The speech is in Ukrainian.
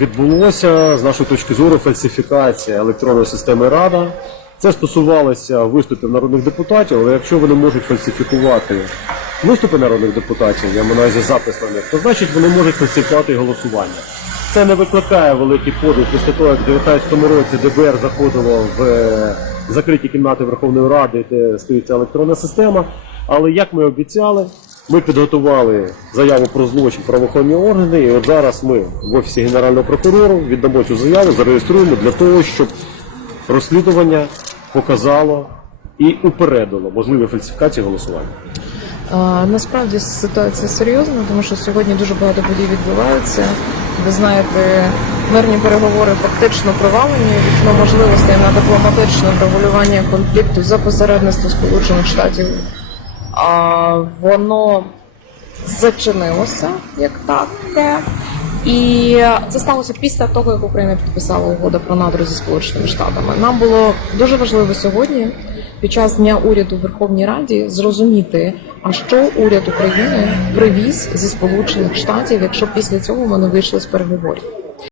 відбулося з нашої точки зору фальсифікація електронної системи Рада. Це стосувалося виступів народних депутатів, але якщо вони можуть фальсифікувати виступи народних депутатів, я маю увазі запис на них, то значить вони можуть фальсифікувати голосування. Це не викликає великий подив після того, як в 2019 році ДБР заходило в е, закриті кімнати Верховної Ради, де стоїть ця електронна система. Але як ми обіцяли, ми підготували заяву про злочин правоохоронні органи, і от зараз ми в офісі генерального прокурору віддамо цю заяву, зареєструємо для того, щоб розслідування показало і упередило можливі фальсифікації голосування. А, Насправді ситуація серйозна, тому що сьогодні дуже багато подій відбуваються. Ви знаєте, мирні переговори фактично провалені. Вікно можливостей на дипломатичне врегулювання конфлікту за посередництво Сполучених Штатів. Воно зачинилося як таке. І це сталося після того, як Україна підписала угоду про надру зі Сполученими Штатами. Нам було дуже важливо сьогодні, під час дня уряду в Верховній Раді, зрозуміти, а що уряд України привіз зі Сполучених Штатів, якщо після цього ми не вийшли з переговорів.